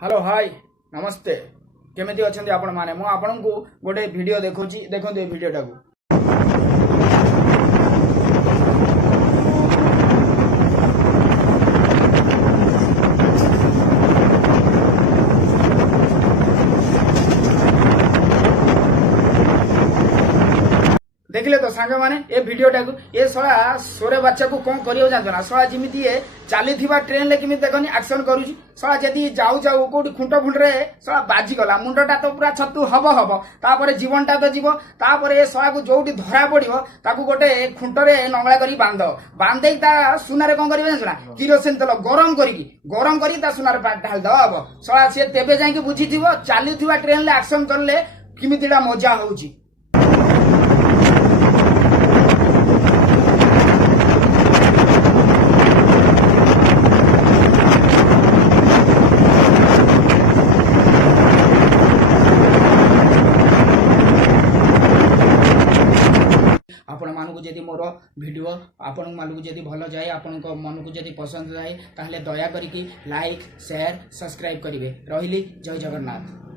Hello hi नमस्ते केमिति अछंती आपण माने मु आपनकु गोटे वीडियो देखौची देखंतु ए वीडियोटा को देखिले तो सांग माने ए वीडियोटा को ए सळा सोरे बच्चा को कोन करियो जानतो ना सळा जिमिति ए चालीथिबा ट्रेन ले किमि देखनी एक्शन करूची सळा जदी जाऊ जाऊ कोडी खुंट खुंट रे सळा बाजी गला मुंडटा तो पूरा छत्तु हबो हबो तापरे जीवनटा तो जीव तापरे ए सळा को जोटी धरा पड़ियो ताकू गोटे खुंट रे नंगळा करी बांध देई ता सुनारे कोन करियो जानतो ना किरोसिन तेल गरम करी ता सुनारे ढाल दब सळा से तेबे जाई के बुझीथिबो चालीथिबा ट्रेन ले एक्शन करले किमितिडा मजा होउची। आपण मानकु जदि मोर वीडियो आपण मानकु जदि भल जाए आपण मन को जदि पसंद जाए ताहले दया करिकी लाइक शेयर सब्सक्राइब करिवे। रहिली जय जगन्नाथ।